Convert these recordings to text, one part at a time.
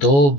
2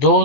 2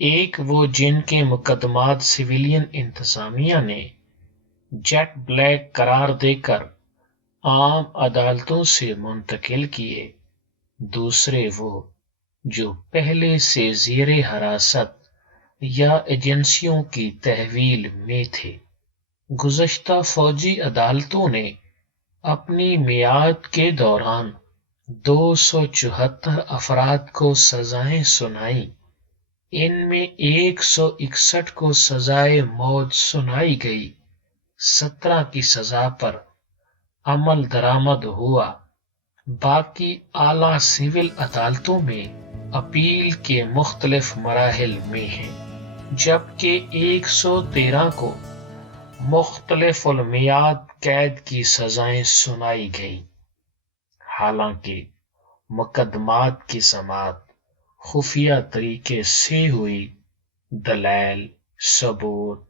ایک وہ جن کے مقدمات سویلین انتظامیہ نے جیٹ بلیک قرار دے کر عام عدالتوں سے منتقل کیے، دوسرے وہ جو پہلے سے زیر حراست یا ایجنسیوں کی تحویل میں تھے۔ گزشتہ فوجی عدالتوں نے اپنی میعاد کے دوران 274 افراد کو سزائیں سنائیں، ان میں 161 کو سزائے موت سنائی گئی، 17 کی سزا پر عمل درآمد ہوا۔ باقی اعلیٰ سول عدالتوں میں اپیل کے مختلف مراحل میں ہیں، جبکہ 113 کو مختلف المیعاد قید کی سزائیں سنائی گئیں۔ حالانکہ مقدمات کی سماعت خفیہ طریقے سے ہوئی، دلائل، ثبوت،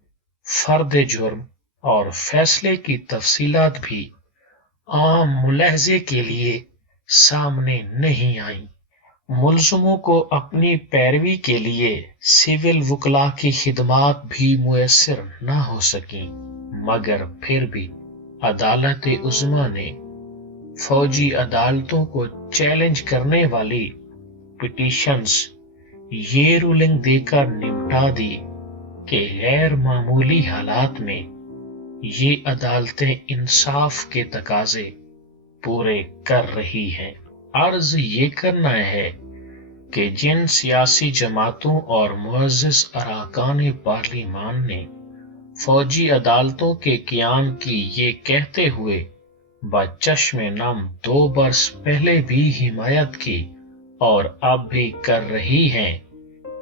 فرد جرم اور فیصلے کی تفصیلات بھی عام ملاحظے کے لیے سامنے نہیں آئیں۔ ملزموں کو اپنی پیروی کے لیے سول وکلاء کی خدمات بھی میسر نہ ہو سکیں، مگر پھر بھی عدالت عظمیٰ نے فوجی عدالتوں کو چیلنج کرنے والی پٹیشنز یہ رولنگ دے کر نمٹا دی کہ غیر معمولی حالات میں یہ عدالتیں انصاف کے تقاضے پورے کر رہی ہیں۔ عرض یہ کرنا ہے کہ جن سیاسی جماعتوں اور معزز ارکان پارلیمان نے فوجی عدالتوں کے قیام کی یہ کہتے ہوئے بچشم نم 2 برس پہلے بھی حمایت کی اور اب بھی کر رہی ہیں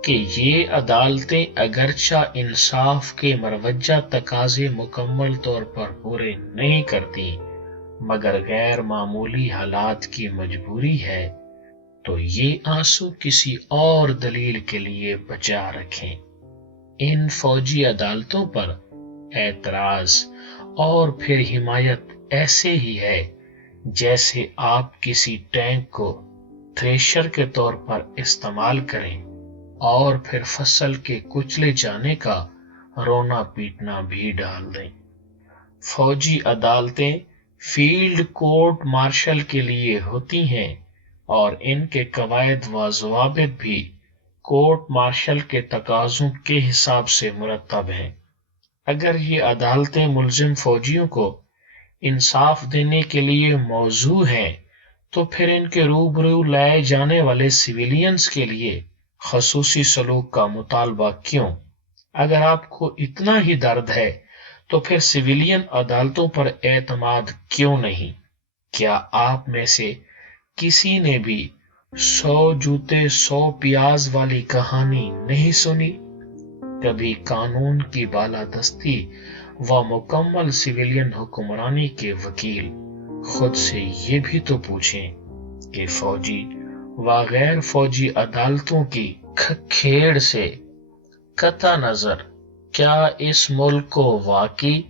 کہ یہ عدالتیں اگرچہ انصاف کے مروجہ تقاضے مکمل طور پر پورے نہیں کرتی، مگر غیر معمولی حالات کی مجبوری ہے، تو یہ آنسو کسی اور دلیل کے لیے بچا رکھیں۔ ان فوجی عدالتوں پر اعتراض اور پھر حمایت ایسے ہی ہے جیسے آپ کسی ٹینک کو تھریشر کے طور پر استعمال کریں اور پھر فصل کے کچلے جانے کا رونا پیٹنا بھی ڈال دیں۔ فوجی عدالتیں فیلڈ کورٹ مارشل کے لیے ہوتی ہیں اور ان کے قواعد و ضوابط بھی کورٹ مارشل کے تقاضوں کے حساب سے مرتب ہیں۔ اگر یہ عدالتیں ملزم فوجیوں کو انصاف دینے کے لیے موضوع ہیں تو پھر ان کے روبرو لائے جانے والے سویلینز کے لیے خصوصی سلوک کا مطالبہ کیوں؟ اگر آپ کو اتنا ہی درد ہے تو پھر سویلین عدالتوں پر اعتماد کیوں نہیں؟ کیا آپ میں سے کسی نے بھی 100 جوتے 100 پیاز والی کہانی نہیں سنی؟ کبھی قانون کی بالادستی و مکمل سویلین حکمرانی کے وکیل خود سے یہ بھی تو پوچھیں کہ فوجی و غیر فوجی عدالتوں کی کھیڑ سے قطع نظر کیا اس ملک کو واقعی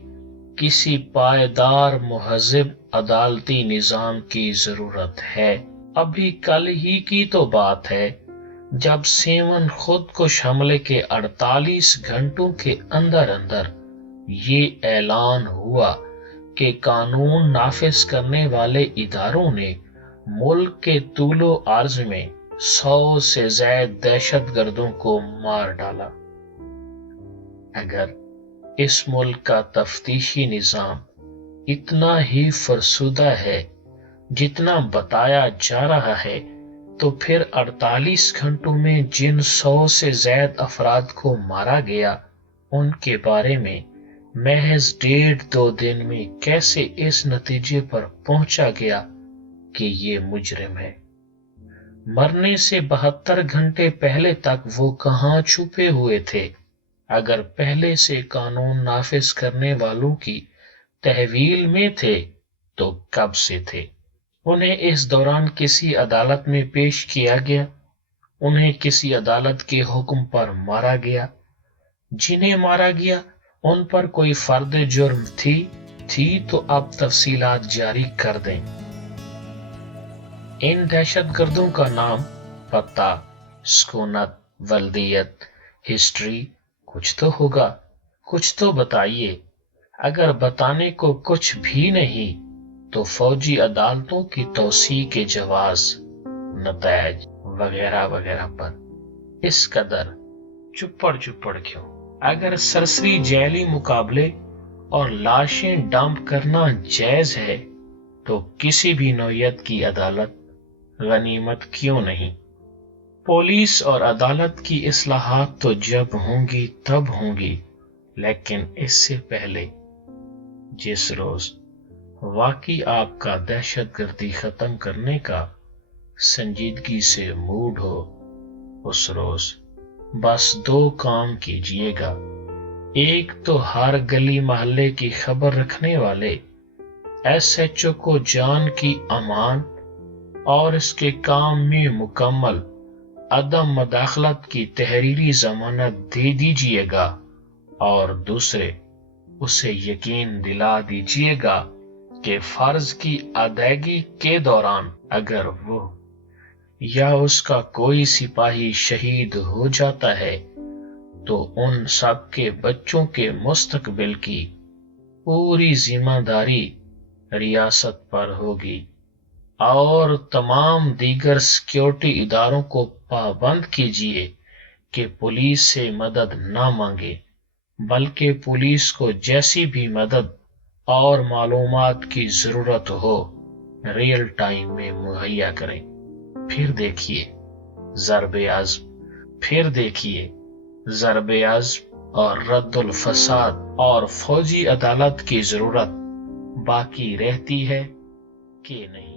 کسی پائیدار مہذب عدالتی نظام کی ضرورت ہے؟ ابھی کل ہی کی تو بات ہے جب سیون خود کش حملے کے 48 گھنٹوں کے اندر اندر یہ اعلان ہوا کہ قانون نافذ کرنے والے اداروں نے ملک کے طول و عرض میں 100 سے زائد دہشت گردوں کو مار ڈالا۔ اگر اس ملک کا تفتیشی نظام اتنا ہی فرسودہ ہے جتنا بتایا جا رہا ہے تو پھر 48 گھنٹوں میں جن 100 سے زائد افراد کو مارا گیا ان کے بارے میں محض 1.5-2 دن میں کیسے اس نتیجے پر پہنچا گیا کہ یہ مجرم ہے؟ مرنے سے 72 گھنٹے پہلے تک وہ کہاں چھپے ہوئے تھے؟ اگر پہلے سے قانون نافذ کرنے والوں کی تحویل میں تھے تو کب سے تھے؟ انہیں اس دوران کسی عدالت میں پیش کیا گیا؟ انہیں کسی عدالت کے حکم پر مارا گیا؟ جنہیں مارا گیا ان پر کوئی فرد جرم تھی تو اب تفصیلات جاری کر دیں۔ ان دہشت گردوں کا نام، پتہ، سکونت، ولدیت، ہسٹری کچھ تو ہوگا، کچھ تو بتائیے۔ اگر بتانے کو کچھ بھی نہیں تو فوجی عدالتوں کی توسیع کے جواز، نتائج وغیرہ وغیرہ پر اس قدر چپڑ کیوں؟ اگر سرسری جیلی مقابلے اور لاشیں ڈمپ کرنا جائز ہے تو کسی بھی نوعیت کی عدالت غنیمت کیوں نہیں؟ پولیس اور عدالت کی اصلاحات تو جب ہوں گی تب ہوں گی، لیکن اس سے پہلے جس روز واقعی آپ کا دہشت گردی ختم کرنے کا سنجیدگی سے موڈ ہو، اس روز بس 2 کام کیجئے گا۔ ایک تو ہر گلی محلے کی خبر رکھنے والے SHO کو جان کی امان اور اس کے کام میں مکمل عدم مداخلت کی تحریری ضمانت دے دیجئے گا، اور دوسرے اسے یقین دلا دیجئے گا کہ فرض کی ادائیگی کے دوران اگر وہ یا اس کا کوئی سپاہی شہید ہو جاتا ہے تو ان سب کے بچوں کے مستقبل کی پوری ذمہ داری ریاست پر ہوگی، اور تمام دیگر سیکیورٹی اداروں کو پابند کیجیے کہ پولیس سے مدد نہ مانگے، بلکہ پولیس کو جیسی بھی مدد اور معلومات کی ضرورت ہو ریئل ٹائم میں مہیا کریں۔ پھر دیکھیے ضرب عزم اور رد الفساد اور فوجی عدالت کی ضرورت باقی رہتی ہے کہ نہیں۔